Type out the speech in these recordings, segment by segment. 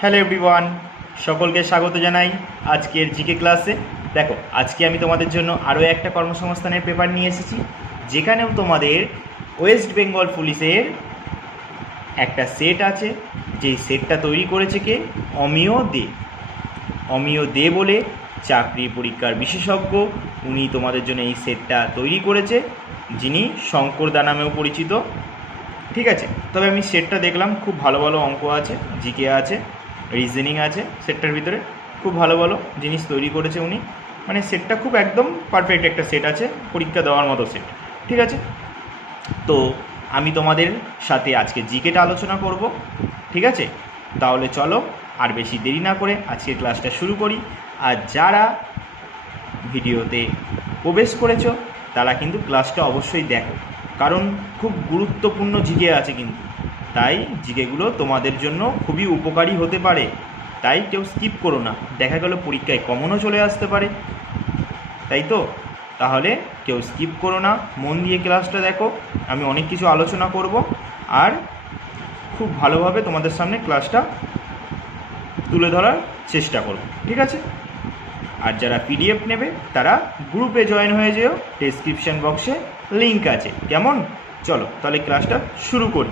Hello everyone, সকলকে স্বাগত জানাই আজকের জিকে ক্লাসে। দেখো, আজকে আমি তোমাদের জন্য আরও একটা কর্মসংস্থানের পেপার নিয়ে এসেছি, যেখানেও তোমাদের ওয়েস্ট বেঙ্গল পুলিশের একটা সেট আছে, যেই সেটটা তৈরি করেছে কে? অমিয় দে। অমিয় দে বলে চাকরি পরীক্ষার বিশেষজ্ঞ, উনি তোমাদের জন্য এই সেটটা তৈরি করেছে, যিনি শঙ্করদা নামেও পরিচিত। ঠিক আছে? তবে আমি সেটটা দেখলাম, খুব ভালো ভালো অঙ্ক আছে জিকে আছে রিজনিং আছে সেটটার ভিতরে, খুব ভালো ভালো জিনিস তৈরি করেছে উনি। মানে সেটটা খুব একদম পারফেক্ট একটা সেট আছে, পরীক্ষা দেওয়ার মতো সেট ঠিক আছে? তো আমি তোমাদের সাথে আজকে জিকেটা আলোচনা করব, ঠিক আছে? তাহলে চলো, আর বেশি দেরি না করে আজকে ক্লাসটা শুরু করি। আর যারা ভিডিওতে প্রবেশ করেছ, তারা কিন্তু ক্লাসটা অবশ্যই দেখো। কারণ খুব গুরুত্বপূর্ণ জিকে আছে কিন্তু। তাই জিকেগুলো তোমাদের জন্য খুবই উপকারী হতে পারে। তাই কেউ স্কিপ করো না, দেখা গেল পরীক্ষায় কমনও চলে আসতে পারে। তাই তো? তাহলে কেউ স্কিপ করো না, মন দিয়ে ক্লাসটা দেখো, আমি অনেক কিছু আলোচনা করব আর খুব ভালোভাবে তোমাদের সামনে ক্লাসটা তুলে ধরার চেষ্টা করব, ঠিক আছে? আর যারা পিডিএফ নেবে, তারা গ্রুপে জয়েন হয়ে যেও ডেসক্রিপশন বক্সে লিংক আছে। কেমন? চলো, তাহলে ক্লাসটা শুরু করি।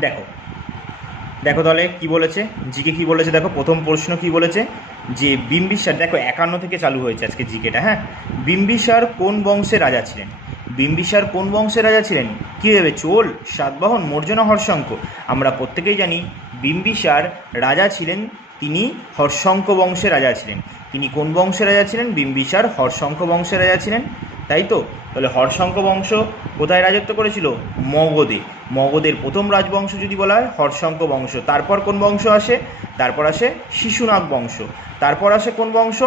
দেখো দেখো তাহলে কি বলেছে? জিকে কি বলেছে? দেখো, প্রথম প্রশ্ন কি বলেছে? যে বিম্বিসার দেখো, একান্ন থেকে চালু হয়েছে আজকে জিকেটা হ্যাঁ? বিম্বিসার কোন বংশের রাজা ছিলেন? বিম্বিসার কোন বংশের রাজা ছিলেন? কী হবে চোল, সাতবাহন, মর্জনা হর্ষঙ্ক আমরা প্রত্যেকেই জানি বিম্বিসার রাজা ছিলেন তিনি হর্ষঙ্ক বংশের রাজা ছিলেন। তিনি কোন বংশের রাজা ছিলেন? বিম্বিসার হর্ষঙ্ক বংশের রাজা ছিলেন। তাই তো? তাহলে হর্ষঙ্ক বংশ কোথায় রাজত্ব করেছিল? মগধে। মগধের প্রথম রাজবংশ যদি বলা হয়, হর্ষঙ্ক বংশ। তারপর কোন বংশ আসে? তারপর আসে শিশুনাগ বংশ। তারপর আসে কোন বংশ?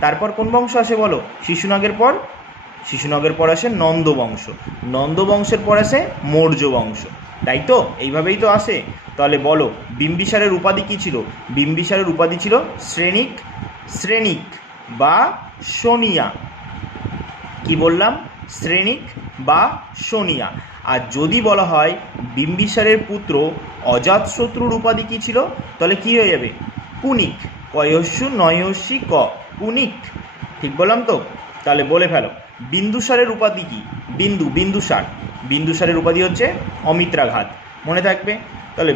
তারপর কোন বংশ আসে বলো? শিশুনাগের পর? শিশুনগের পর আসে নন্দ বংশ। নন্দ বংশের পর আসে মৌর্য বংশ। তাই তো? এইভাবেই তো আসে। তাহলে বলো, বিম্বিসারের উপাধি কী ছিল? বিম্বিসারের উপাধি ছিল শ্রেণিক শ্রেণিক বা সোনিয়া। কি বললাম? শ্রেণিক বা সোনিয়া। আর যদি বলা হয় বিম্বিসারের পুত্র অজাতশত্রুর উপাধি কী ছিল? তাহলে কি হয়ে যাবে? পুনিক। কয়স্যু নয়স্যি ক। পুনিক। ঠিক বললাম তো? তাহলে বলে ফেলো। বিন্দুসারের উপাধি কি? বিন্দু, বিন্দুসার। বিন্দুসারের উপাধি হচ্ছে অমিত্রাঘাত। মনে থাকবে? তাহলে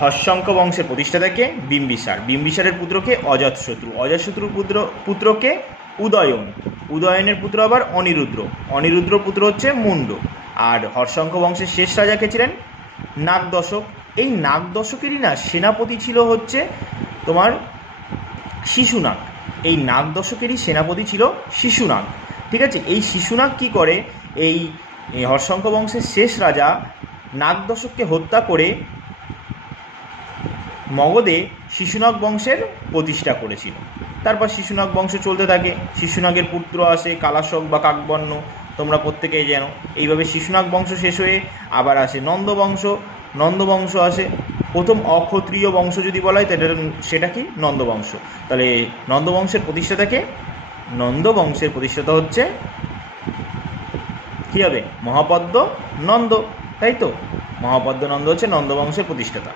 হর্ষঙ্ক বংশের প্রতিষ্ঠাতাকে বিম্বিসার। বিম্বিসারের পুত্রকে অজাতশত্রু অজাতশত্রুর পুত্র, পুত্রকে উদয়ন। উদয়নের পুত্র আবার অনিরুদ্র। অনিরুদ্র পুত্র হচ্ছে মুন্ড। আর হর্ষঙ্ক বংশের শেষ রাজা কে ছিলেন? নাগদশক। এই নাগদশকেরই না সেনাপতি ছিল হচ্ছে তোমার শিশুনাগ। এই নাগ দশকেরই সেনাপতি ছিল শিশুনাগ। ঠিক আছে? এই শিশুনাগ কি করে? এই হর্ষঙ্ক বংশের শেষ রাজা নাগ দশককে হত্যা করে মগধে শিশুনাগ বংশের প্রতিষ্ঠা করেছিল। তারপর শিশুনাগ বংশ চলতে থাকে। শিশুনাগের পুত্র আসে কালাশক বা কাকবর্ণ, তোমরা প্রত্যেকেই জানো। এইভাবে শিশুনাগ বংশ শেষ হয়ে আবার আসে নন্দবংশ নন্দবংশ আসে। প্রথম অক্ষত্রিয় বংশ যদি বলা হয়, তাহলে সেটা কি? নন্দবংশ তাহলে নন্দবংশের প্রতিষ্ঠাতাকে নন্দবংশের প্রতিষ্ঠাতা হচ্ছে কী হবে? মহাপদ্ম নন্দ। তাই তো? মহাপদ্ম নন্দ হচ্ছে নন্দবংশের প্রতিষ্ঠাতা।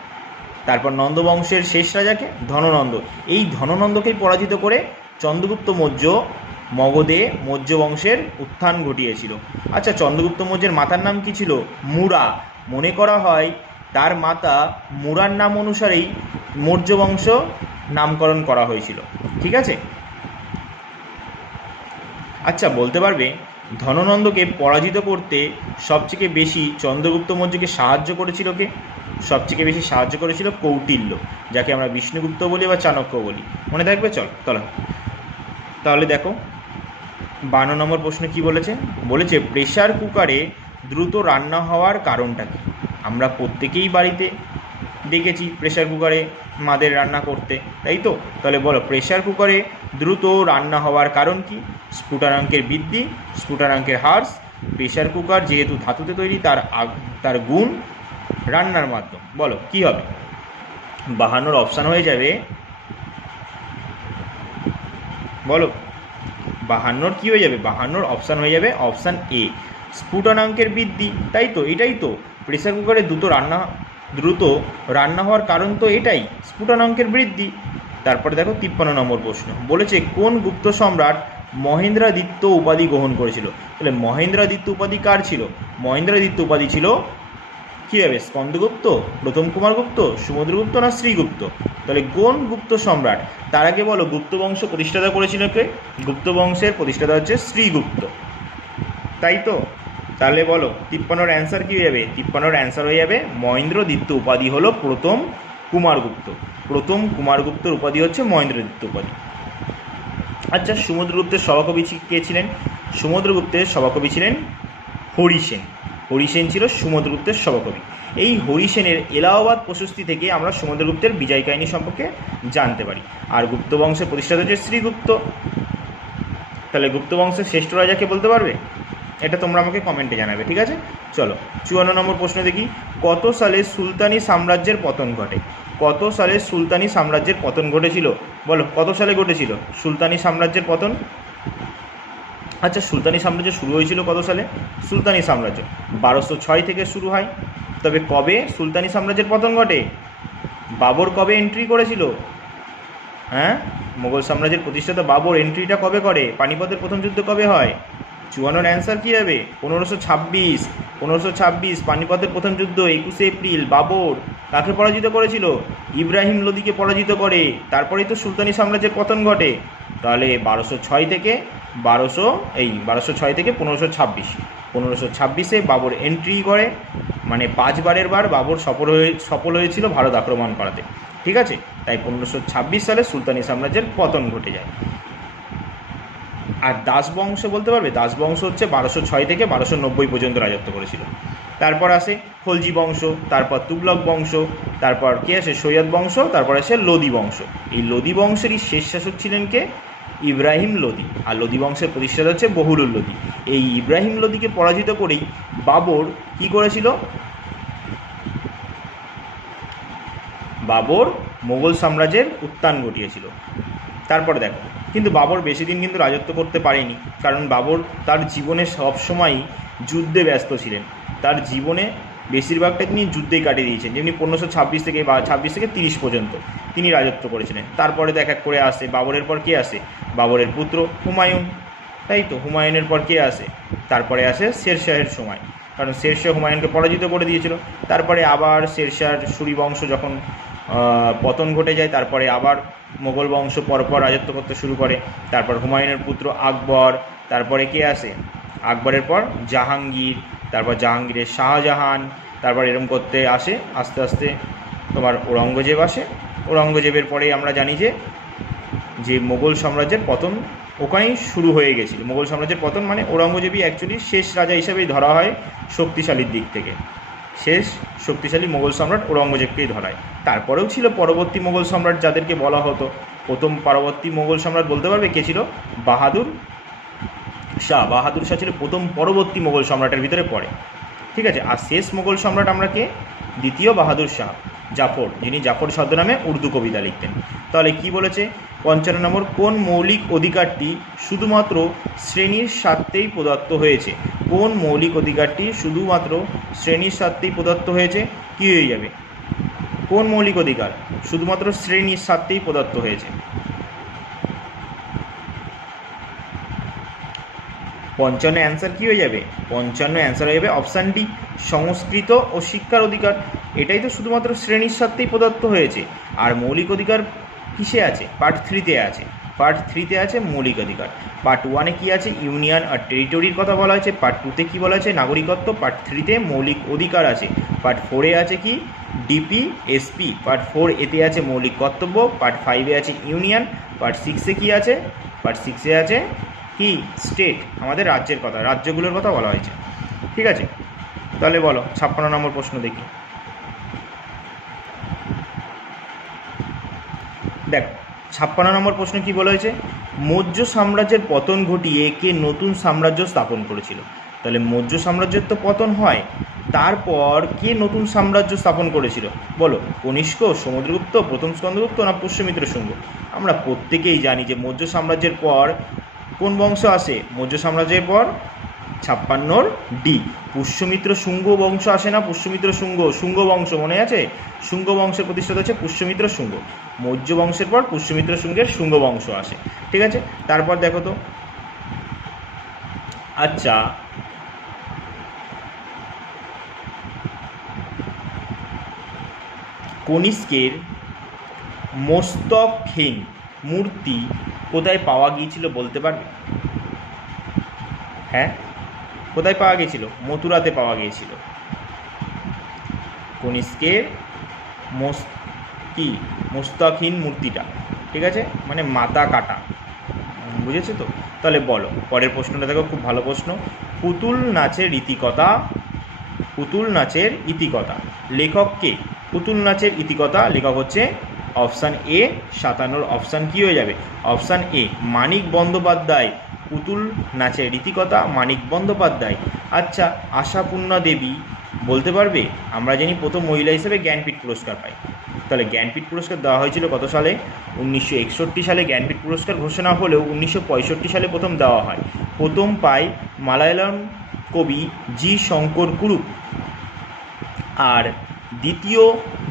তারপর নন্দবংশের শেষ রাজাকে ধননন্দ। এই ধননন্দকেই পরাজিত করে চন্দ্রগুপ্ত মৌর্য মগধে মৌর্য বংশের উত্থান ঘটিয়েছিল। আচ্ছা চন্দ্রগুপ্ত মৌর্যের মাতার নাম কি ছিল? মুরা। মনে করা হয় তার মাতা মুরার নাম অনুসারেই মৌর্য বংশ নামকরণ করা হয়েছিল। ঠিক আছে? আচ্ছা বলতে পারবে ধননন্দকে পরাজিত করতে সবথেকে বেশি চন্দ্রগুপ্ত মৌর্যকে সাহায্য করেছিল কে? সবথেকে বেশি সাহায্য করেছিল কৌটিল্য, যাকে আমরা বিষ্ণুগুপ্ত বলি বা চাণক্য বলি। মনে থাকবে? চল চলো তাহলে দেখো, বান্ন নম্বর প্রশ্ন কি বলেছে? বলেছে প্রেশার কুকারে দ্রুত রান্না হওয়ার কারণটা কি? আমরা প্রত্যেকেই বাড়িতে দেখেছি প্রেশার কুকারে মাদের রান্না করতে, তাই তো? তাহলে বলো প্রেশার কুকারে দ্রুত রান্না হওয়ার কারণ কি? স্ফুটানাঙ্কের বৃদ্ধি স্ফুটানাঙ্কের হ্রাস প্রেশার কুকার যেহেতু ধাতুতে তৈরি, তার তার গুণ রান্নার মাধ্যম। বলো, কি হবে? বাহান্নর অপশান হয়ে যাবে। বলো, বাহান্নর কি হয়ে যাবে? বাহান্নর অপশান হয়ে যাবে অপশান এ স্ফুটনাঙ্কের বৃদ্ধি, তাই তো? এটাই তো। প্রেসার কুকারে দ্রুত রান্না দ্রুত রান্না হওয়ার কারণ তো এটাই স্ফুটনাঙ্কের বৃদ্ধি। তারপরে দেখো তিপ্পান্ন নম্বর প্রশ্ন। বলেছে, কোন গুপ্ত সম্রাট মহেন্দ্রাদিত্য উপাধি গ্রহণ করেছিল? তাহলে মহেন্দ্রাদিত্য উপাধি কার ছিল? মহেন্দ্রাদিত্য উপাধি ছিল কী হবে? স্কন্দগুপ্ত, প্রথম কুমারগুপ্ত, সমুদ্রগুপ্ত না শ্রীগুপ্ত? তাহলে কোন গুপ্ত সম্রাট? তার আগে বলো, গুপ্ত বংশ প্রতিষ্ঠাতা করেছিল কে? গুপ্ত বংশের প্রতিষ্ঠাতা হচ্ছে শ্রীগুপ্ত। তাই তো? তাহলে বলো, তিপ্পান্নর অ্যান্সার কী হয়ে যাবে? তিপ্পান্নর অ্যান্সার হয়ে যাবে মহেন্দ্রদিত্য উপাধি হলো প্রথম কুমারগুপ্ত। প্রথম কুমারগুপ্তর উপাধি হচ্ছে মহেন্দ্রদিত্য উপাধি। আচ্ছা সমুদ্রগুপ্তের সভাকবি কে ছিলেন? সমুদ্রগুপ্তের সভাকবি ছিলেন হরিসেন হরিসেন ছিল সমুদ্রগুপ্তের সভাকবি। এই হরিসেনের এলাহাবাদ প্রশস্তি থেকে আমরা সমুদ্রগুপ্তের বিজয় কাহিনী সম্পর্কে জানতে পারি। আর গুপ্ত বংশের প্রতিষ্ঠাতা হচ্ছে শ্রীগুপ্ত। তাহলে গুপ্ত বংশের শ্রেষ্ঠ রাজাকে বলতে পারবে? এটা তোমরা আমাকে কমেন্টে জানাবে, ঠিক আছে? চলো, চুয়ান্ন নম্বর প্রশ্ন দেখি। কত সালে সুলতানি সাম্রাজ্যের পতন ঘটে? কত সালে সুলতানি সাম্রাজ্যের পতন ঘটেছিল? বলো, কত সালে ঘটেছিল? সুলতানি সাম্রাজ্যের পতন? আচ্ছা সুলতানি সাম্রাজ্য শুরু হয়েছিল কত সালে? সুলতানি সাম্রাজ্য। বারোশো ছয় থেকে শুরু হয়। তবে কবে সুলতানি সাম্রাজ্যের পতন ঘটে? বাবর কবে এন্ট্রি করেছিল? হ্যাঁ? মোগল সাম্রাজ্যের প্রতিষ্ঠাতা বাবর এন্ট্রিটা কবে করে? পানিপথের প্রথম যুদ্ধ কবে হয়? চুয়ান্নর অ্যান্সার কী হবে? পনেরোশো ছাব্বিশ। পনেরোশো ছাব্বিশ, পানিপথের প্রথম যুদ্ধ, একুশে এপ্রিল, বাবর। কাকে পরাজিত করেছিল? ইব্রাহিম লোদিকে পরাজিত করে। তারপরেই তো সুলতানি সাম্রাজ্যের পতন ঘটে। তাহলে বারোশো ছয় থেকে বারোশো, এই বারোশো ছয় থেকে পনেরোশো ছাব্বিশ। পনেরোশো ছাব্বিশে বাবর এন্ট্রি করে। মানে পাঁচবারের বার বাবর সফল হয়ে, সফল হয়েছিল ভারত আক্রমণ করাতে। ঠিক আছে? তাই পনেরোশো ছাব্বিশ সালে সুলতানি সাম্রাজ্যের পতন ঘটে যায়। আর দাস বংশ বলতে পারবে? দাস বংশ হচ্ছে বারোশো ছয় থেকে বারোশো নব্বই পর্যন্ত রাজত্ব করেছিল। তারপর আসে খলজি বংশ, তারপর তুগলক বংশ, তারপর কে আসে? সৈয়দ বংশ, তারপর আসে লোদি বংশ। এই লোদি বংশেরই শেষ শাসক ছিলেন কে? ইব্রাহিম লোদি। আর লোদি বংশের প্রতিষ্ঠাতা হচ্ছে বহুরুল লোদি। এই ইব্রাহিম লোদিকে পরাজিত করেই বাবর কি করেছিল? বাবর মোগল সাম্রাজ্যের উত্থান ঘটিয়েছিল। তারপরে দেখো কিন্তু বাবর বেশি দিন কিন্তু রাজত্ব করতে পারেনি, কারণ বাবর তার জীবনে সবসময়ই যুদ্ধে ব্যস্ত ছিলেন। তার জীবনে বেশিরভাগটা তিনি যুদ্ধেই কাটিয়ে দিয়েছেন, যেমনি পনেরোশো ছাব্বিশ থেকে বা ছাব্বিশ থেকে তিরিশ পর্যন্ত তিনি রাজত্ব করেছিলেন। তারপরে দেখা এক করে আসে, বাবরের পর কে আসে? বাবরের পুত্র হুমায়ুন, তাই তো? হুমায়ুনের পর কে আসে? তারপরে আসে শেরশাহের সময়, কারণ শেরশাহ হুমায়ুনকে পরাজিত করে দিয়েছিল। তারপরে আবার শেরশাহর সুরি বংশ যখন পতন ঘটে যায়, তারপরে আবার মোগল বংশ পরপর রাজত্ব করতে শুরু করে। তারপর হুমায়ুনের পুত্র আকবর, তারপরে কে আসে আকবরের পর জাহাঙ্গীর, তারপর জাহাঙ্গীরের শাহজাহান, তারপর এরম করতে আসে, আস্তে আস্তে তোমার ঔরঙ্গজেব আসে। ঔরঙ্গজেবের পরে আমরা জানি যে যে মোগল সাম্রাজ্যের পতন ওখানেই শুরু হয়ে গেছিল। মোগল সাম্রাজ্যের পতন মানে ঔরঙ্গজেবই অ্যাকচুয়ালি শেষ রাজা হিসেবেই ধরা হয় শক্তিশালীর দিক থেকে। শেষ, শক্তিশালী মোগল সম্রাট ঔরঙ্গজেবকেই ধরায়। তারপরেও ছিল পরবর্তী মোগল সম্রাট যাদেরকে বলা হতো। প্রথম পরবর্তী মোগল সম্রাট বলতে পারবে কে ছিল? বাহাদুর শাহ। বাহাদুর শাহ ছিল প্রথম পরবর্তী মোগল সম্রাটের ভিতরে পড়ে। ঠিক আছে, আর শেষ মোগল সম্রাট আমরা কে? দ্বিতীয় বাহাদুর শাহ জাফর, যিনি জাফর ছদ্মনামে উর্দু কবিতা লিখতেন। তাহলে কি বলেছে? পঞ্চান্ন নম্বর, কোন মৌলিক অধিকারটি শুধুমাত্র শ্রেণির স্বার্থেই প্রদত্ত হয়েছে? কোন মৌলিক অধিকারটি শুধুমাত্র শ্রেণির স্বার্থেই প্রদত্ত হয়েছে? কি হয়ে যাবে? কোন মৌলিক অধিকার শুধুমাত্র শ্রেণির স্বার্থেই প্রদত্ত হয়েছে? পঞ্চান্ন অ্যান্সার কী হয়ে যাবে? পঞ্চান্ন অ্যান্সার হয়ে যাবে অপশান ডি সংস্কৃত ও শিক্ষার অধিকার। এটাই তো শুধুমাত্র শ্রেণির স্বার্থেই প্রদত্ত হয়েছে। আর মৌলিক অধিকার কিসে আছে? পার্ট থ্রিতে আছে। পার্ট থ্রিতে আছে মৌলিক অধিকার। পার্ট ওয়ানে কি আছে? ইউনিয়ন আর টেরিটরির কথা বলা হয়েছে। পার্ট টুতে কি বলা হয়েছে? নাগরিকত্ব। পার্ট থ্রিতে মৌলিক অধিকার আছে। পার্ট ফোরে আছে কি? ডিপি এসপি পার্ট ফোর এতে আছে মৌলিক কর্তব্য। পার্ট ফাইভে আছে ইউনিয়ন পার্ট সিক্সে কি আছে? পার্ট সিক্সে আছে কি? স্টেট আমাদের রাজ্যের কথা, রাজ্যগুলোর কথা বলা হয়েছে। ঠিক আছে? তাহলে বলো, ছাপ্পান্ন নম্বর প্রশ্ন দেখি। দেখ, ছাপ্পান্ন নম্বর প্রশ্ন কি বলা হয়েছে? মৌর্য সাম্রাজ্যের পতন ঘটিয়ে কে নতুন সাম্রাজ্য স্থাপন করেছিল? তাহলে মৌর্য সাম্রাজ্যের তো পতন হয়, তারপর কে নতুন সাম্রাজ্য স্থাপন করেছিল? বলো, কনিষ্ক, সমুদ্রগুপ্ত, প্রথম স্কন্দগুপ্ত না পুষ্যমিত্র শুঙ্গ? আমরা প্রত্যেকেই জানি যে মৌর্য সাম্রাজ্যের পর কোন বংশ আসে? মৌর্য সাম্রাজ্যের পর ছাপ্পান্নর ডি। পুষ্যমিত্র শুঙ্গ বংশ আসে না? পুষ্যমিত্র শুঙ্গ শুঙ্গ বংশ মনে আছে? শুঙ্গ বংশের প্রতিষ্ঠাতা হচ্ছে পুষ্যমিত্র শুঙ্গ। মৌর্য বংশের পর পুষ্যমিত্র শুঙ্গের শুঙ্গ বংশ আসে। ঠিক আছে? তারপর দেখো তো। আচ্ছা। কনিষ্কের মস্তকহীন মূর্তি কোথায় পাওয়া গিয়েছিল বলতে পারবে? হ্যাঁ? কোথায় পাওয়া গিয়েছিল? মথুরাতে পাওয়া গিয়েছিল। কনিষ্কের মোস কি? মোস্তকহীন মূর্তিটা। ঠিক আছে? মানে মাথা কাটা। বুঝেছ তো? তাহলে বলো। পরের প্রশ্নটা দেখো, খুব ভালো প্রশ্ন। পুতুল নাচের রীতিকথা পুতুল নাচের ইতিকথা। লেখক কে? পুতুল নাচের ইতিকথা। লেখক হচ্ছে অপশান এ সাতান্নর অপশান কি হয়ে যাবে? অপশান এ মানিক বন্দ্যোপাধ্যায়, পুতুল নাচের রীতিকথা, মানিক বন্দ্যোপাধ্যায়। আচ্ছা আশাপূর্ণা দেবী বলতে পারবে? আমরা জানি প্রথম মহিলা হিসেবে জ্ঞানপীঠ পুরস্কার পাই তাহলে জ্ঞানপীঠ পুরস্কার দেওয়া হয়েছিল কত সালে? উনিশশো একষট্টি সালে জ্ঞানপীঠ পুরস্কার ঘোষণা হলেও উনিশশো পঁয়ষট্টি সালে প্রথম দেওয়া হয়। প্রথম পায় মালায়ালাম কবি জি শঙ্কর কুরুপ। আর দ্বিতীয়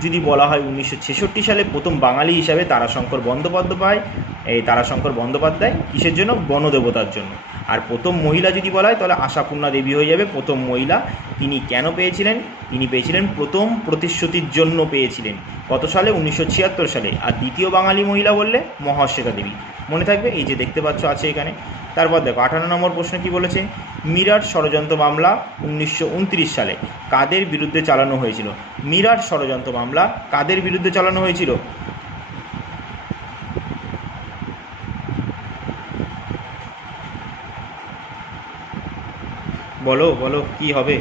যদি বলা হয় উনিশশো ছেষট্টি সালে প্রথম বাঙালি হিসাবে তারাশঙ্কর বন্দ্যোপাধ্যায়, এই তারাশঙ্কর বন্দ্যোপাধ্যায় কিসের জন্য? বনদেবতার জন্য। আর প্রথম মহিলা যদি বলা হয়, তাহলে আশাপূর্ণা দেবী হয়ে যাবে। প্রথম মহিলা তিনি কেন পেয়েছিলেন? তিনি পেয়েছিলেন প্রথম প্রতিশ্রুতির জন্য পেয়েছিলেন। কত সালে? উনিশশো ছিয়াত্তর সালে। আর দ্বিতীয় বাঙালি মহিলা বললে মহাশ্বেতা দেবী। মনে থাকবে? এই যে দেখতে পাচ্ছ, আছে এখানে। তারপর দেখো, আঠারো নম্বর প্রশ্ন কি বলেছে? মিরাট ষড়যন্ত্র মামলা উনিশশো উনত্রিশ সালে কাদের বিরুদ্ধে চালানো হয়েছিল? মিরাট ষড়যন্ত্র মামলা কাদের বিরুদ্ধে চালানো হয়েছিল? বলো বলো কি হবে?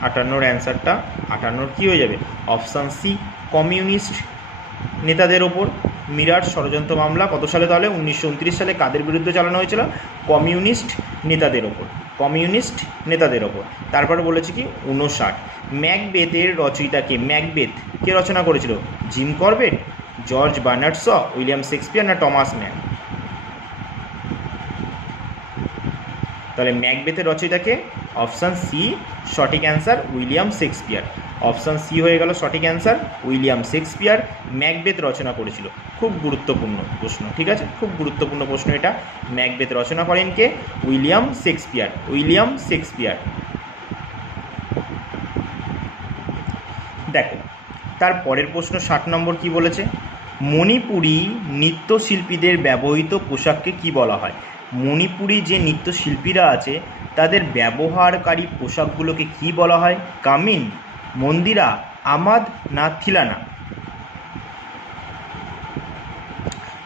আটান্নর অ্যান্সারটা, আটান্নর কি হয়ে যাবে? অপশান সি কমিউনিস্ট নেতাদের ওপর। মিরাট ষড়যন্ত্র মামলা কত সালে তাহলে? উনিশশো উনত্রিশ সালে কাদের বিরুদ্ধে চালানো হয়েছিল? কমিউনিস্ট নেতাদের ওপর, কমিউনিস্ট নেতাদের ওপর। তারপরে বলেছে কি? উনষাট। ম্যাকবেথের রচয়িতাকে, ম্যাকবেথ কে রচনা করেছিল? Jim Corbett, George Bernard Shaw, William Shakespeare না টমাস ম্যান? তাহলে ম্যাকবেথের রচয়িতাকে অপশান সি, সঠিক answer William Shakespeare. Option C হয়ে গেল সঠিক অ্যান্সার উইলিয়াম শেক্সপিয়ার। ম্যাকবেথ রচনা করেছিল। খুব গুরুত্বপূর্ণ প্রশ্ন, ঠিক আছে? খুব গুরুত্বপূর্ণ প্রশ্ন এটা। ম্যাকবেথ রচনা করেন কে? William Shakespeare William Shakespeare. দেখো, তার পরের প্রশ্ন ষাট নম্বর কি বলেছে? মণিপুরি নৃত্যশিল্পীদের ব্যবহৃত পোশাককে কি বলা হয়? মণিপুরি যে নৃত্যশিল্পীরা আছে তাদের ব্যবহারকারী পোশাকগুলোকে কি বলা হয়? কামিন, মন্দিরা, আমাদ, না থিলানা?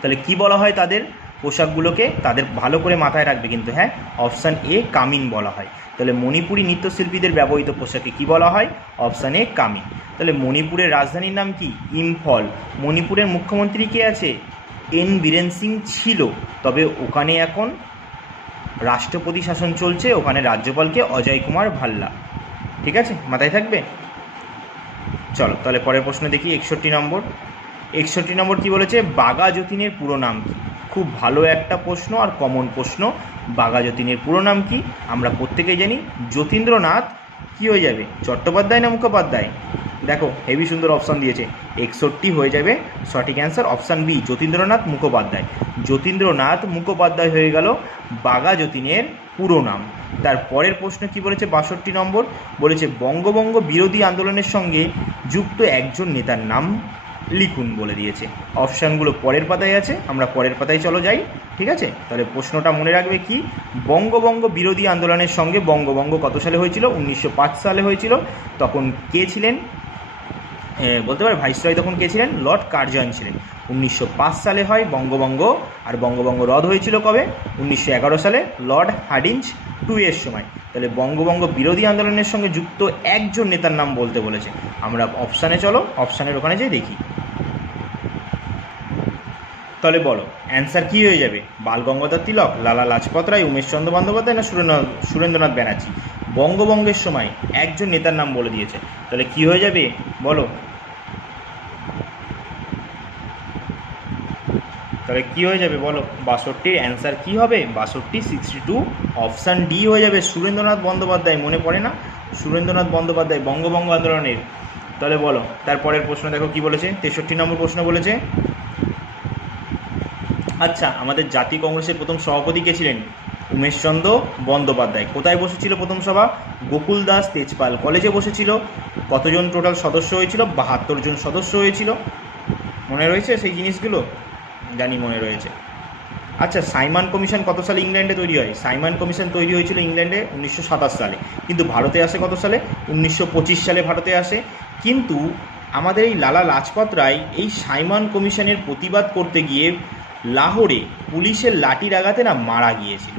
তাহলে কি বলা হয় তাদের? পোশাকগুলোকে তাদের ভালো করে মাথায় রাখবে কিন্তু হ্যাঁ? অপশান এ কামিন বলা হয়। তাহলে মণিপুরি নৃত্যশিল্পীদের ব্যবহৃত পোশাকে কি বলা হয়? অপশান এ কামিন। তাহলে মণিপুরের রাজধানীর নাম কি? ইম্ফল। মণিপুরের মুখ্যমন্ত্রী কে আছে? এন বীরেন সিং ছিল। তবে ওখানে এখন রাষ্ট্রপতি শাসন চলছে, ওখানে রাজ্যপালকে অজয় কুমার ভাল্লা। ঠিক আছে? মাথায় থাকবে? চলো, তাহলে পরের প্রশ্ন দেখি, একষট্টি নম্বর। একষট্টি নম্বর কি বলেছে? বাঘা যতীনের পুরো নাম কি? খুব ভালো একটা প্রশ্ন আর কমন প্রশ্ন। বাঘা যতীনের পুরো নাম কি? আমরা প্রত্যেকেই জানি। যতীন্দ্রনাথ কি হয়ে যাবে? চট্টোপাধ্যায় না মুখোপাধ্যায়? দেখো হেভি সুন্দর অপশান দিয়েছে। একষট্টি হয়ে যাবে, সঠিক answer option B Jatindranath Mukhopadhyay. Jatindranath Mukhopadhyay হয়ে গেল বাঘা যতীনের পুরো নাম। তার পরের প্রশ্ন কি বলেছে? বাষট্টি নম্বর। বলেছে বঙ্গবঙ্গ বিরোধী আন্দোলনের সঙ্গে যুক্ত একজন নেতার নাম। লিখুন বলে দিয়েছে। অপশানগুলো পরের পাতায় আছে, আমরা পরের পাতায় চলো যাই, ঠিক আছে? তাহলে প্রশ্নটা মনে রাখবে কি? বঙ্গবঙ্গ বিরোধী আন্দোলনের সঙ্গে বঙ্গবঙ্গ কত সালে হয়েছিল? উনিশশো পাঁচ সালে হয়েছিল। তখন কে ছিলেন? বলতে পারে ভাইসরয় তখন কে ছিলেন? লর্ড কার্জন ছিলেন। উনিশশো পাঁচ সালে হয় বঙ্গবঙ্গ আর বঙ্গবঙ্গ রদ হয়েছিল কবে? উনিশশো এগারো সালে লর্ড হার্ডিঞ্জ টু এর সময়। তাহলে বঙ্গবঙ্গ বিরোধী আন্দোলনের সঙ্গে যুক্ত একজন নেতার নাম বলতে বলেছে। আমরা অপশানে চলো, অপশানের ওখানে যাই দেখি। তাহলে বলো, অ্যান্সার কি হয়ে যাবে? বাল গঙ্গাধর তিলক, লালা লাজপত রায় উমেশচন্দ্র বন্দ্যোপাধ্যায় না সুরেন্দ্র, সুরেন্দ্রনাথ ব্যানার্জি? বঙ্গবঙ্গের সময় একজন নেতার নাম বলে দিয়েছে। তাহলে কি হয়ে যাবে? বলো তাহলে কী হয়ে যাবে বলো? বাষট্টির অ্যান্সার কী হবে? বাষট্টি সিক্সটি টু অপশান ডি হয়ে যাবে সুরেন্দ্রনাথ বন্দ্যোপাধ্যায়, মনে পড়ে না? সুরেন্দ্রনাথ বন্দ্যোপাধ্যায় বঙ্গবঙ্গ আন্দোলনের। তাহলে বলো, তারপরের প্রশ্ন দেখো কি বলেছে? তেষট্টি নম্বর প্রশ্ন বলেছে আচ্ছা আমাদের জাতীয় কংগ্রেসের প্রথম সভাপতি কে ছিলেন? উমেশচন্দ্র বন্দ্যোপাধ্যায়। কোথায় বসেছিল প্রথম সভা? গোকুল দাস তেজপাল কলেজে বসেছিল। কতজন টোটাল সদস্য হয়েছিল? বাহাত্তর জন সদস্য হয়েছিল। মনে রয়েছে সেই জিনিসগুলো? জানি মনে রয়েছে। আচ্ছা সাইমান কমিশন কত সালে ইংল্যান্ডে তৈরি হয়? সাইমান কমিশন তৈরি হয়েছিল ইংল্যান্ডে উনিশশো সাতাশ সালে। কিন্তু ভারতে আসে কত সালে? উনিশশো পঁচিশ সালে ভারতে আসে। কিন্তু আমাদের এই লালা লাজপত রায় এই সাইমান কমিশনের প্রতিবাদ করতে গিয়ে লাহোরে পুলিশের লাঠির আঘাতে না মারা গিয়েছিল।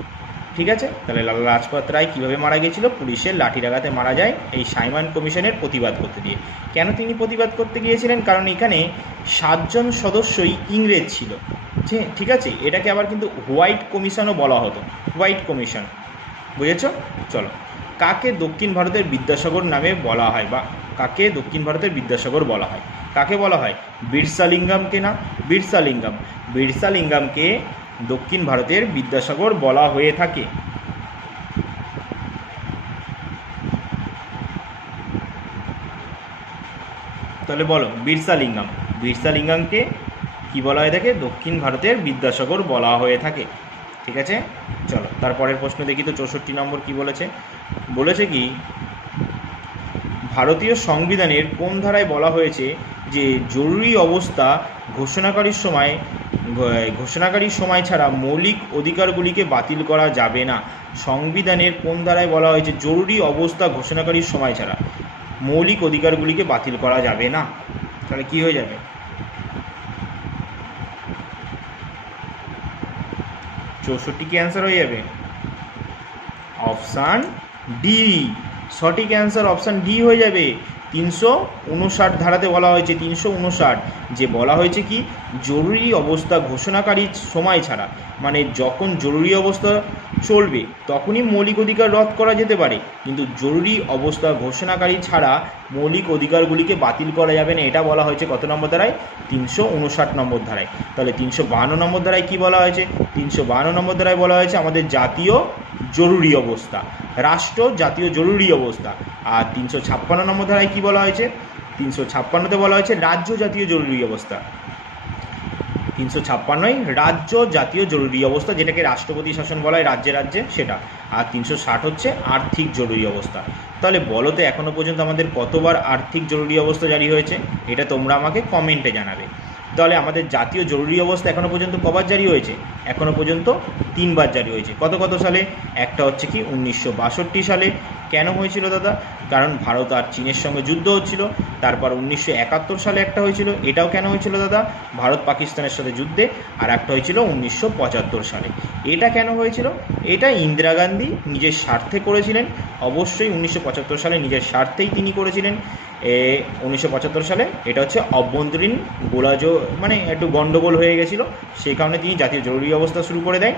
ঠিক আছে? তাহলে লালা লাজপত রায় কীভাবে মারা গিয়েছিল? পুলিশের লাঠি ডাকাতে মারা যায় এই সাইমন কমিশনের প্রতিবাদ করতে গিয়ে। কেন তিনি প্রতিবাদ করতে গিয়েছিলেন? কারণ এখানে সাতজন সদস্যই ইংরেজ ছিল। ঠিক- ঠিক আছে? এটাকে আবার কিন্তু হোয়াইট কমিশনও বলা হতো। White commission. বুঝেছ? চলো। কাকে দক্ষিণ ভারতের বিদ্যাসাগর নামে বলা হয় বা কাকে দক্ষিণ ভারতের বিদ্যাসাগর বলা হয়? কাকে বলা হয়? বিরসালিঙ্গামকে না? বিরসালিঙ্গাম। বিরসালিঙ্গামকে দক্ষিণ ভারতের বিদ্যাসাগর বলা হয়ে থাকে। তাহলে বলো, বিরসালিঙ্গাম। বিরসালিঙ্গামকে কি বলা হয়ে থাকে? দক্ষিণ ভারতের বিদ্যাসাগর বলা হয়ে থাকে। ঠিক আছে? চলো তারপরের প্রশ্ন দেখি তো, চৌষট্টি নম্বর কি বলেছে? বলেছে কি, ভারতীয় সংবিধানের কোন ধারায় বলা হয়েছে যে জরুরি অবস্থা ঘোষণাকারীর সময় ঘোষণাকারীর সময় ছাড়া মৌলিক অধিকারগুলিকে বাতিল করা যাবে না। সংবিধানের কোন ধারায় বলা হয়েছে জরুরি অবস্থা ঘোষণাকারীর সময় ছাড়া মৌলিক অধিকারগুলিকে বাতিল করা যাবে না? তাহলে কি হয়ে যাবে? চৌষট্টি কি অ্যান্সার হয়ে যাবে? অপশান ডি সঠিক অ্যান্সার অপশান ডি হয়ে যাবে। তিনশো উনষাট ধারাতে বলা হয়েছে, তিনশো উনষাট। যে বলা হয়েছে কি, জরুরি অবস্থা ঘোষণাকারী সময় ছাড়া মানে যখন জরুরি অবস্থা চলবে, তখনই মৌলিক অধিকার রদ করা যেতে পারে। কিন্তু জরুরি অবস্থা ঘোষণাকারী ছাড়া মৌলিক অধিকারগুলিকে বাতিল করা যাবে না, এটা বলা হয়েছে কত নম্বর ধারায়? তিনশো উনষাট নম্বর ধারায়। তাহলে তিনশো বাহান্ন নম্বর ধারায় কী বলা হয়েছে? তিনশো বাহান্ন নম্বর ধারায় বলা হয়েছে আমাদের জাতীয় জরুরি অবস্থা, রাষ্ট্র জাতীয় জরুরি অবস্থা। আর তিনশো ছাপ্পান্ন নম্বর ধারায় কী বলা হয়েছে? তিনশো ছাপ্পান্নতে বলা হয়েছে রাজ্য জাতীয় জরুরি অবস্থা। তিনশো ছাপ্পান্নই রাজ্য জাতীয় জরুরি অবস্থা, যেটাকে রাষ্ট্রপতি শাসন বলা হয়, রাজ্যে রাজ্যে, সেটা। আর তিনশো ষাট হচ্ছে আর্থিক জরুরি অবস্থা। তাহলে বলো তো এখনও পর্যন্ত আমাদের কতবার আর্থিক জরুরি অবস্থা জারি হয়েছে? এটা তোমরা আমাকে কমেন্টে জানাবে। তাহলে আমাদের জাতীয় জরুরি অবস্থা এখনও পর্যন্ত কবার জারি হয়েছে। এখনও পর্যন্ত তিনবার জারি হয়েছে। কত কত সালে? একটা হচ্ছে কি উনিশশো বাষট্টি সালে। কেন হয়েছিল দাদা? কারণ ভারত আর চীনের সঙ্গে যুদ্ধ হচ্ছিল। তারপর উনিশশো একাত্তর সালে একটা হয়েছিল। এটাও কেন হয়েছিল দাদা? ভারত পাকিস্তানের সাথে যুদ্ধে। আর একটা হয়েছিল উনিশশো পঁচাত্তর সালে। এটা কেন হয়েছিল? এটা ইন্দিরা গান্ধী নিজের স্বার্থে করেছিলেন। অবশ্যই উনিশশো পঁচাত্তর সালে নিজের স্বার্থেই তিনি করেছিলেন। এ উনিশশো পঁচাত্তর সালে। এটা হচ্ছে অভ্যন্তরীণ গোলাজ মানে একটু গণ্ডগোল হয়ে গেছিল। সেই কারণে তিনি জাতীয় জরুরি অবস্থা শুরু করে দেয়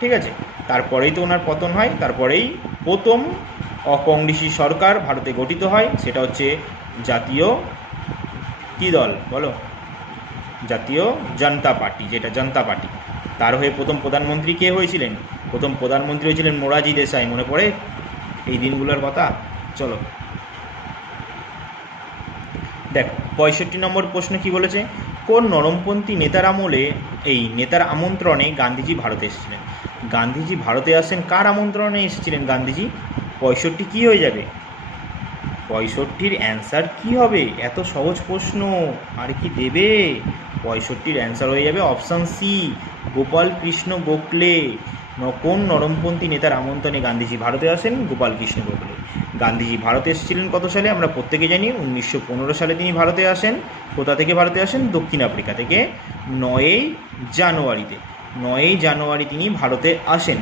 ঠিক আছে? তারপরেই তো ওনার পতন হয়। তারপরেই প্রথম অকংগ্রেসি সরকার ভারতে গঠিত হয়। সেটা হচ্ছে জাতীয় কী দল? বলো। জাতীয় জনতা পার্টি, যেটা জনতা পার্টি। তার হয়ে প্রথম প্রধানমন্ত্রী কে হয়েছিলেন? প্রথম প্রধানমন্ত্রী হয়েছিলেন মোরাজি দেশাই। মনে পড়ে এই দিনগুলোর কথা? চলো। দেখ, পঁয়ষট্টি নম্বর প্রশ্ন কি বলেছে? কোন নরমপন্থী নেতার আমলে এই নেতার আমন্ত্রণে গান্ধীজি ভারতে এসেছিলেন? গান্ধীজি ভারতে আসেন, কার আমন্ত্রণে এসেছিলেন গান্ধীজি? পঁয়ষট্টি কি হয়ে যাবে? পঁয়ষট্টির অ্যান্সার কি হবে? এত সহজ প্রশ্ন, আর কি দেবে? পঁয়ষট্টির অ্যান্সার হয়ে যাবে অপশান সি গোপাল কৃষ্ণ গোখলে। কোন নরমপন্থী নেতার আমন্ত্রণে গান্ধীজি ভারতে আসেন? গোপাল কৃষ্ণ গোখলে। গান্ধীজি ভারতে এসেছিলেন কত সালে? আমরা প্রত্যেকে জানি উনিশশো পনেরো সালে তিনি ভারতে আসেন। কোথা থেকে ভারতে আসেন? দক্ষিণ আফ্রিকা থেকে। নয়ই জানুয়ারিতে। নয়ই জানুয়ারি তিনি ভারতে আসেন।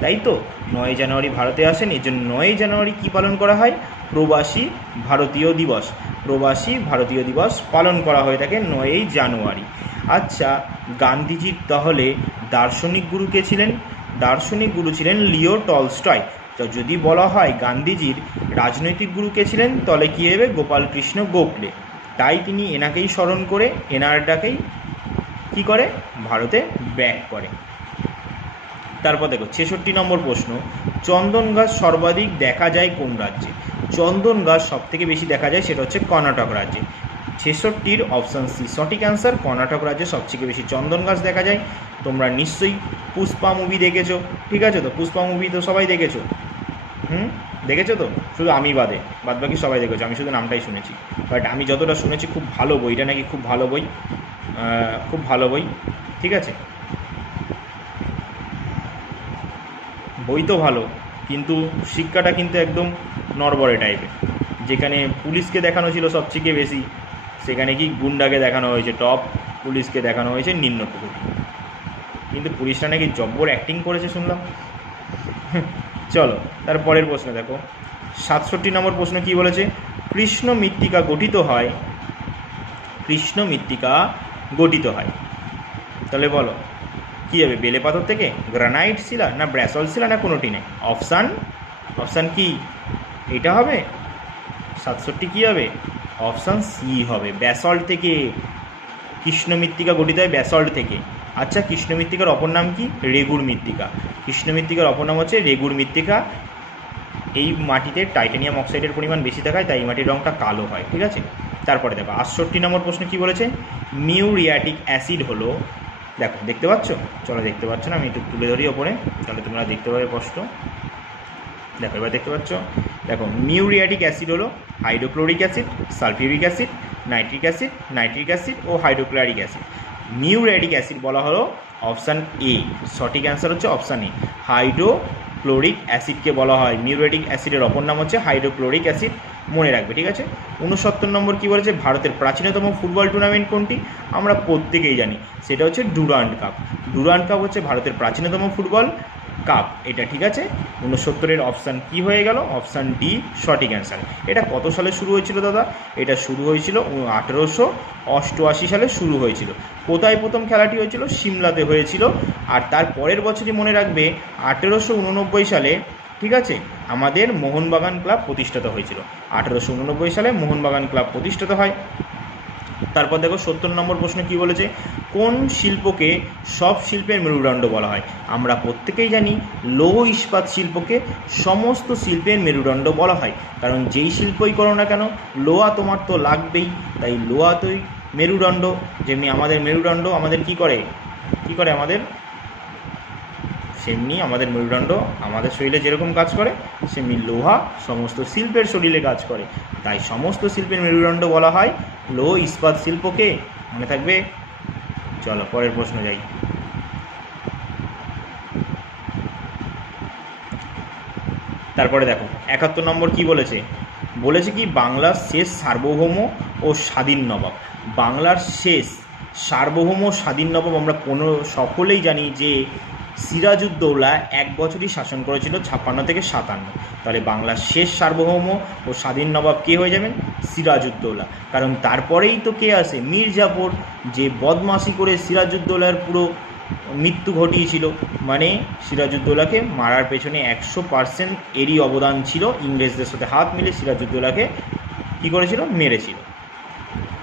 তাই তো? নয় জানুয়ারি ভারতে আসেন। এর জন্য নয় জানুয়ারি কী পালন করা হয়? প্রবাসী ভারতীয় দিবস। প্রবাসী ভারতীয় দিবস পালন করা হয়ে থাকে নয়ই জানুয়ারি। আচ্ছা গান্ধীজির তাহলে দার্শনিক গুরু কে ছিলেন? দার্শনিক গুরু ছিলেন লিও টলস্টয়। তো যদি বলা হয় গান্ধীজির রাজনৈতিক গুরু কে ছিলেন, তাহলে কী হবে? গোপাল কৃষ্ণ গোখলে। তাই তিনি এনাকেই স্মরণ করে, এনারটাকেই কি করে? ভারতে ব্যাক করে। তারপর দেখো, ছেষট্টি নম্বর প্রশ্ন। চন্দন গাছ সর্বাধিক দেখা যায় কোন রাজ্যে? চন্দন গাছ সব থেকে বেশি দেখা যায়, সেটা হচ্ছে কর্ণাটক রাজ্যে। ছেষট্টির অপশান সি সঠিক অ্যান্সার কর্ণাটক রাজ্যে সবথেকে বেশি চন্দন গাছ দেখা যায়। তোমরা নিশ্চয়ই পুষ্পা মুভি দেখেছ। ঠিক আছে তো? পুষ্পা মুভি তো সবাই দেখেছ। হুম? দেখেছ তো? শুধু আমি বাদে। বাদ বাকি সবাই দেখেছ। আমি শুধু নামটাই শুনেছি। বাট আমি যতটা শুনেছি, খুব ভালো বই। এটা নাকি খুব ভালো বই। খুব ভালো বই। ঠিক আছে? বই তো ভালো, কিন্তু শিক্ষাটা কিন্তু একদম নরবরে টাইপের যেখানে পুলিশকে দেখানো ছিল সবথেকে বেশি। সেখানে কি গুন্ডাকে দেখানো হয়েছে, টপ পুলিশকে দেখানো হয়েছে, নিম্ন প্রকৃতি কিন্তু পুলিশটা নাকি জব্বর অ্যাক্টিং করেছে শুনলাম। চলো তারপরের প্রশ্ন দেখো। সাতষট্টি নম্বর প্রশ্ন কি বলেছে? কৃষ্ণ মৃত্তিকা গঠিত হয়, কৃষ্ণ মৃত্তিকা গঠিত হয়। তাহলে বলো, কী হবে, বেলে পাথর থেকে? গ্রানাইট শিলা না ব্র্যাসল শিলা না কোনোটি নেই? অপশান অপশান কি? এটা হবে? সাতষট্টি কী হবে? অপশান সি হবে। ব্যাসল্ট থেকে কৃষ্ণ মৃত্তিকা গঠিত হয় ব্যাসল্ট থেকে। আচ্ছা কৃষ্ণ মৃত্তিকার অপর নাম কি? রেগুর মৃত্তিকা। কৃষ্ণ মৃত্তিকার অপর নাম হচ্ছে রেগুর মৃত্তিকা। এই মাটিতে টাইটানিয়াম অক্সাইডের পরিমাণ বেশি দেখায় তাই এই মাটির রঙটা কালো হয়, ঠিক আছে? তারপরে দেখো, আটষট্টি নম্বর প্রশ্ন কি বলেছে? মিউরিয়াটিক অ্যাসিড হলো, দেখো, দেখতে পাচ্ছ? চলো, দেখতে পাচ্ছ না? আমি একটু তুলে ধরি ওপরে, তাহলে তোমরা দেখতে পাবে স্পষ্ট দেখো, এবার দেখতে পাচ্ছ? দেখো, মিউরিয়াটিক অ্যাসিড হলো hydrochloric acid, sulphuric acid, nitric acid nitric acid ও হাইড্রোক্লোরিক অ্যাসিড। মিউরিয়াটিক অ্যাসিড বলা হলো অপশান এ। সঠিক অ্যান্সার হচ্ছে অপশান এ। হাইড্রোক্লোরিক অ্যাসিডকে বলা হয়। মিউরিয়াটিক অ্যাসিডের অপর নাম হচ্ছে হাইড্রোক্লোরিক অ্যাসিড। মনে রাখবে, ঠিক আছে? উনসত্তর নম্বর কী বলেছে? ভারতের প্রাচীনতম ফুটবল টুর্নামেন্ট কোনটি? আমরা প্রত্যেকেই জানি। সেটা হচ্ছে ডুরান্ড কাপ। ডুরান্ড কাপ হচ্ছে ভারতের প্রাচীনতম ফুটবল। কাপ। এটা ঠিক আছে? উনসত্তরের অপশান কি হয়ে গেল? অপশান ডি সঠিক অ্যান্সার এটা কত সালে শুরু হয়েছিল দাদা? এটা শুরু হয়েছিল আঠেরোশো অষ্টআশি সালে শুরু হয়েছিল। কোথায় প্রথম খেলাটি হয়েছিল? সিমলাতে হয়েছিল। আর তার পরের বছরই মনে রাখবে, আঠেরোশো উননব্বই সালে, ঠিক আছে? আমাদের মোহনবাগান ক্লাব প্রতিষ্ঠিত হয়েছিল। আঠেরোশো উননব্বই সালে মোহনবাগান ক্লাব প্রতিষ্ঠিত হয়। তারপর দেখো সত্তর নম্বর প্রশ্ন কি বলেছে? কোন শিল্পকে সব শিল্পের মেরুদণ্ড বলা হয়? আমরা প্রত্যেকেই জানি লৌহ ইস্পাত শিল্পকে সমস্ত শিল্পের মেরুদণ্ড বলা হয়। কারণ যেই শিল্পই করো না কেন, লোহা তোমার তো লাগবেই। তাই লোহাতেই মেরুদণ্ড। যেমনি আমাদের মেরুদণ্ড আমাদের কি করে? কি করে আমাদের? সেমনি আমাদের মেরুদণ্ড আমাদের শরীরে যেরকম কাজ করে, সেমনি লোহা সমস্ত শিল্পের শরীরে কাজ করে। তাই সমস্ত শিল্পের মেরুদণ্ড বলা হয় লৌহ ইস্পাত শিল্পকে মনে থাকবে? চলো, পরের প্রশ্ন যাই। তারপরে দেখো, একাত্তর নম্বর কি বলেছে? বলেছে কি, বাংলার শেষ সার্বভৌম ও স্বাধীন নবাব। বাংলার শেষ সার্বভৌম স্বাধীন নবাব আমরা কোনো সকলেই জানি যে সিরাজউদ্দৌলা এক বছরই শাসন করেছিল ছাপ্পান্ন থেকে সাতান্ন। তাহলে বাংলার শেষ সার্বভৌম ও স্বাধীন নবাব কে হয়ে যাবেন? সিরাজউদ্দৌলা কারণ তারপরেই তো কে আসে? মির্জাপুর। যে বদমাসি করে সিরাজউদ্দৌলার পুরো মৃত্যু ঘটিয়েছিল। মানে সিরাজউদ্দৌলাকে মারার পেছনে একশো পার্সেন্ট এরই অবদান ছিল। ইংরেজদের সাথে হাত মিলে সিরাজউদ্দৌলাকে কী করেছিল? মেরেছিল।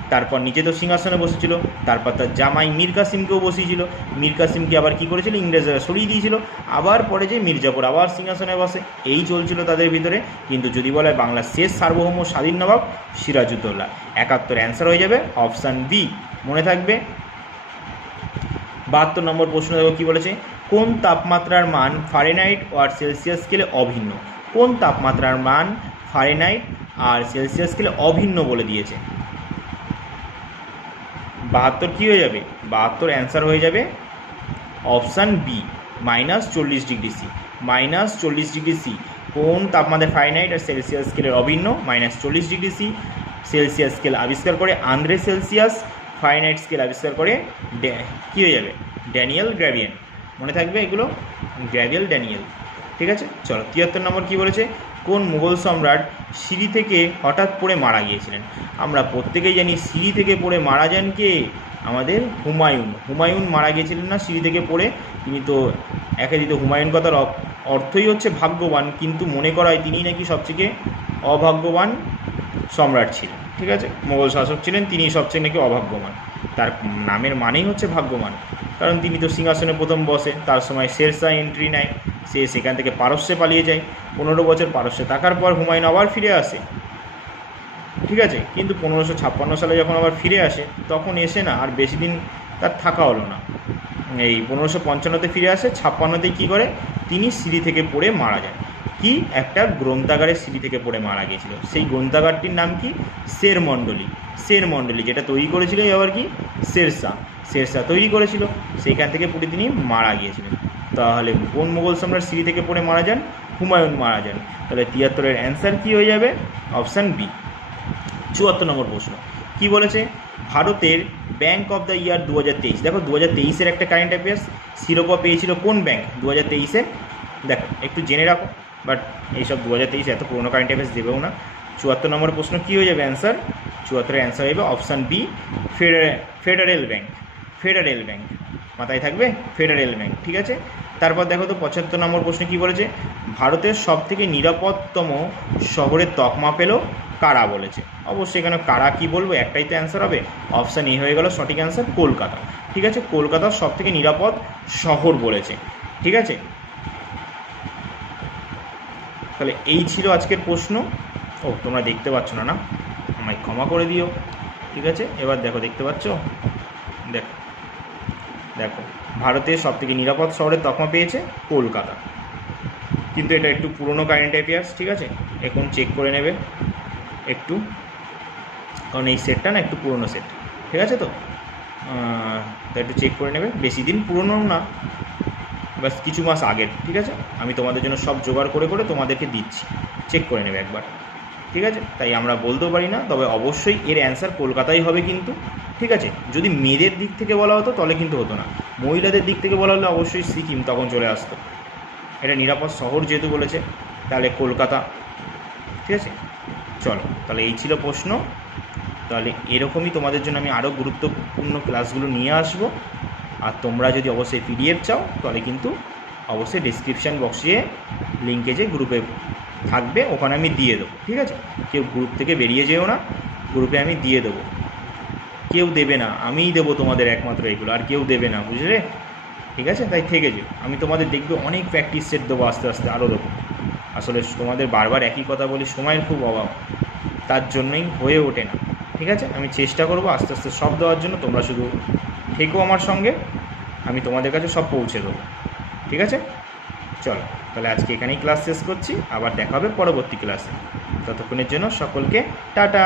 তারপর নিচে তো সিংহাসনে বসেছিল, তারপর তার জামাই মীর কাসিমকেও বসিয়েছিল। মীর কাসিমকে আবার কী করেছিল? ইংরেজরা সরিয়ে দিয়েছিল। আবার পরে যে মির্জাপুর আবার সিংহাসনে বসে, এই চলছিল তাদের ভিতরে। কিন্তু যদি বলে বাংলার শেষ সার্বভৌম স্বাধীন নবাব সিরাজউদ্দৌলা একাত্তর অ্যান্সার হয়ে যাবে অপশান বি মনে থাকবে? বাহাত্তর নম্বর প্রশ্ন দেখো কী বলেছে? কোন তাপমাত্রার মান ফারেনহাইট আর সেলসিয়াস স্কেলে অভিন্ন? কোন তাপমাত্রার মান ফারেনহাইট আর সেলসিয়াস স্কেলে অভিন্ন বলে দিয়েছে? বাহাত্তর কী হয়ে যাবে? বাহাত্তর অ্যান্সার হয়ে যাবে অপশান বি মাইনাস চল্লিশ ডিগ্রি সি মাইনাস চল্লিশ ডিগ্রি সি কোন তাপমাত্রা ফারেনহাইট আর সেলসিয়াস স্কেলের অভিন্ন? মাইনাস চল্লিশ ডিগ্রি সি সেলসিয়াস স্কেল আবিষ্কার করে আন্দ্রে সেলসিয়াস ফারেনহাইট স্কেল আবিষ্কার করে কী হয়ে যাবে? ড্যানিয়েল গ্র্যাভিয়ান মনে থাকবে এগুলো? গ্র্যাভিয়াল ড্যানিয়েল ঠিক আছে? চলো, তিয়াত্তর নম্বর কী বলেছে? কোন মুঘল সম্রাট সিঁড়ি থেকে হঠাৎ পড়ে মারা গিয়েছিলেন? আমরা প্রত্যেকেই জানি সিঁড়ি থেকে পড়ে মারা যান কে? আমাদের হুমায়ুন। হুমায়ুন মারা গিয়েছিলেন না সিঁড়ি থেকে পড়ে? তিনি তো একে দিতে হুমায়ুন কথার অর্থই হচ্ছে ভাগ্যবান, কিন্তু মনে করায় তিনি নাকি সবথেকে অভাগ্যবান? সম্রাট ছিলেন, ঠিক আছে? মোগল শাসক ছিলেন, তিনি সবচেয়ে নাকি অভাগ্যবান। তার নামের মানেই হচ্ছে ভাগ্যবান। কারণ তিনি তো সিংহাসনে প্রথম বসে, তার সময় শেরশাহ এন্ট্রি নেয়, সে সেখান থেকে পারস্যে পালিয়ে যায়। পনেরো বছর পারস্যে থাকার পর হুমায়ুন আবার ফিরে আসে। ঠিক আছে? কিন্তু পনেরোশো ছাপ্পান্ন সালে যখন আবার ফিরে আসে, তখন এসে না আর বেশি দিন তার থাকা হলো না। এই পনেরোশো পঞ্চান্নতে ফিরে আসে ছাপ্পান্নতে কী করে? তিনি সিঁড়ি থেকে পড়ে মারা যান। কি? একটা গ্রন্থাগারের সিঁড়ি থেকে পড়ে মারা গিয়েছিল। সেই গ্রন্থাগারটির নাম কি? শের মণ্ডলী। শের মণ্ডলী, যেটা তৈরি করেছিল আবার কি? শেরশাহ শেরশাহ তৈরি করেছিল। সেইখান থেকে পড়ে তিনি মারা গিয়েছিলেন। তাহলে কোন মোগল সম্রাট সিঁড়ি থেকে পড়ে মারা যান? হুমায়ুন মারা যান। তাহলে তিয়াত্তরের অ্যান্সার কী হয়ে যাবে? অপশান বি চুয়াত্তর নম্বর প্রশ্ন। কি বলেছে? ভারতের ব্যাংক অফ দ্য ইয়ার দু হাজার তেইশ। দেখো দু হাজার তেইশের একটা কারেন্ট অ্যাফেয়ার্স শিরোপা পেয়েছিল কোন ব্যাংক দু হাজার তেইশে দেখো, একটু জেনে রাখো। বাট এইসব দু হাজার তেইশে এত পুরোনো কারেন্ট অ্যাফেয়ার্স দেবেও না। চুয়াত্তর নম্বর প্রশ্ন, কী হয়ে যাবে অ্যান্সার চুয়াত্তরের অ্যান্সার হবে অপশান বি ফেডারে ফেডারেল ব্যাংক ফেডারেল ব্যাংক মাথায় থাকবে? ফেডারেল ব্যাংক ঠিক আছে? তারপর দেখো তো পঁচাত্তর নম্বর প্রশ্ন কী বলেছে? ভারতের সব থেকে নিরাপদতম শহরের তকমা পেল কারা বলেছে? অবশ্যই এখানে কারা কি বলব? একটাই তো অ্যান্সার হবে। অপশান এ হয়ে গেল সঠিক অ্যান্সার কলকাতা। ঠিক আছে? কলকাতার সব থেকে নিরাপদ শহর বলেছে। ঠিক আছে? তাহলে এই ছিল আজকের প্রশ্ন। ও, তোমরা দেখতে পাচ্ছ না না? আমায় ক্ষমা করে দিও, ঠিক আছে? এবার দেখো, দেখতে পাচ্ছ? দেখো দেখো, ভারতের সব থেকে নিরাপদ শহরের তকমা পেয়েছে কলকাতা। কিন্তু এটা একটু পুরনো কারেন্ট অ্যাফেয়ার্স ঠিক আছে? এখন চেক করে নেবে একটু। কারণ এই সেটটা না একটু পুরনো সেট ঠিক আছে তো? তো একটু চেক করে নেবে। বেশি দিন পুরনো না। বাস কিছু মাস আগের ঠিক আছে? আমি তোমাদের জন্য সব জোগাড় করে করে তোমাদেরকে দিচ্ছি। চেক করে নেবে একবার। ঠিক আছে? তাই আমরা বলতেও পারি না, তবে অবশ্যই এর অ্যান্সার কলকাতাই হবে কিন্তু, ঠিক আছে? যদি মেয়েদের দিক থেকে বলা হতো, তাহলে কিন্তু হতো না। মহিলাদের দিক থেকে বলা হলে অবশ্যই সিকিম তখন চলে আসতো। এটা নিরাপদ শহর যেহেতু বলেছে, তাহলে কলকাতা, ঠিক আছে? চলো, তাহলে এই ছিল প্রশ্ন। তাহলে এরকমই তোমাদের জন্য আমি আরও গুরুত্বপূর্ণ ক্লাসগুলো নিয়ে আসব। আর তোমরা যদি অবশ্যই পিডিএফ চাও, তাহলে কিন্তু অবশ্যই ডিসক্রিপশান বক্সে লিঙ্কে যে গ্রুপে থাকবে, ওখানে আমি দিয়ে দেবো, ঠিক আছে? কেউ গ্রুপ থেকে বেরিয়ে যেও না গ্রুপে আমি দিয়ে দেবো। কেউ দেবে না, আমিই দেবো তোমাদের একমাত্র এগুলো, আর কেউ দেবে না, বুঝলে? ঠিক আছে? তাই থেকে যে আমি তোমাদের দেখবে অনেক প্র্যাকটিস সেট দেবো, আস্তে আস্তে আরও দেবো। আসলে তোমাদের বারবার একই কথা বলি, সময়ের খুব অভাব। তার জন্যই হয়ে ওঠে না। ঠিক আছে? আমি চেষ্টা করব আস্তে আস্তে সব দেওয়ার জন্য, তোমরা শুধু থেকো আমার সঙ্গে, আমি তোমাদের কাছে সব পৌঁছে দেবো। ঠিক আছে? চলো, তাহলে আজকে এখানেই ক্লাস শেষ করছি, আবার দেখা হবে পরবর্তী ক্লাসে ততক্ষণের জন্য সকলকে টাটা!